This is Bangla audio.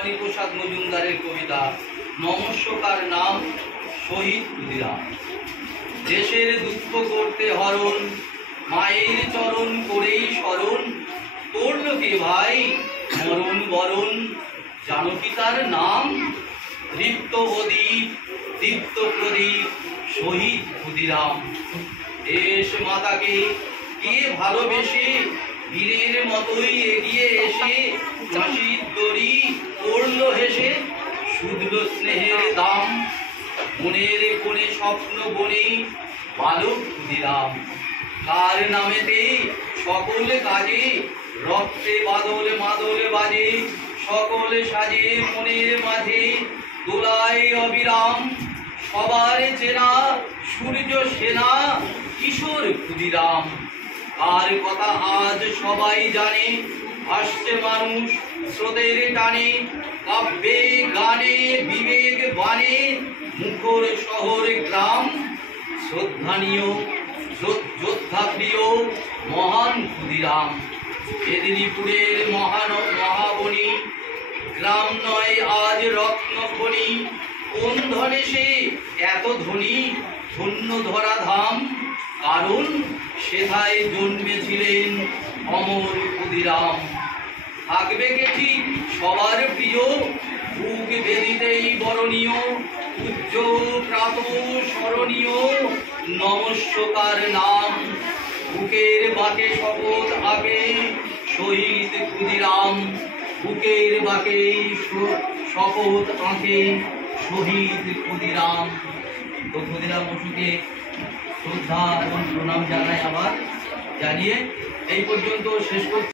হরিপ্রসাদ মজুমদারের কবিতা নমস্কার নাম শহীদ ক্ষুদিরাম। দেশের দুঃখ করতে হরণ, মায়ের চরণ করেই স্মরণ, করল কে ভাই মরণ বরণ, জানো কি তার নাম? দীপ্ত প্রদীপ, দীপ্ত প্রদীপ, শহীদ ক্ষুদিরাম। দেশ মাতাকে কে ভালোবেসে বীরের মতোই এগিয়ে এসে ফাঁসির দড়ি পড়ল হেসে, শুধল স্নেহের দাম। মনের কোণে স্বপ্ন বনে বালক ক্ষুদিরাম, কার নামেতে সকল কাজে রক্তে বাদল মাদল বাজে, সকল সাজে মনের মাঝে দোলায় অবিরাম। সবার চেনা সূর্য সেনা কিশোর ক্ষুদিরাম, আর কথা আজ সবাই জানে, আসছে মানুষ স্রোতের টানে, কাব্যে গানে বিবেক বানে, মুখর শহর গ্রাম। শ্রদ্ধানীয় যোদ্ধা প্রিয় মহান ক্ষুদিরাম, মেদিনীপুরের মহাবনী, গ্রাম নয় আজ রত্নখনি। কোন ধনে সে এত ধনী, ধন্য ধরা ধাম, কারণ সেথায় জন্মেছিলেন অমর ক্ষুদিরাম। থাকবে কে ঠিক সবার প্রিয়, বুক বেদিতেই বরণীয়, পূজ্য প্রাত স্মরণীয় নমস্কার নাম। বুকের বাঁকে শপথ আগে শহীদ ক্ষুদিরাম, বুকের বাঁকে শপথ আঁকে শহীদ ক্ষুদিরাম। তো ক্ষুদিরাম বসুকে শ্রদ্ধা এবং প্রণাম জানাই, আবার জানিয়ে এই পর্যন্ত শেষ করছি।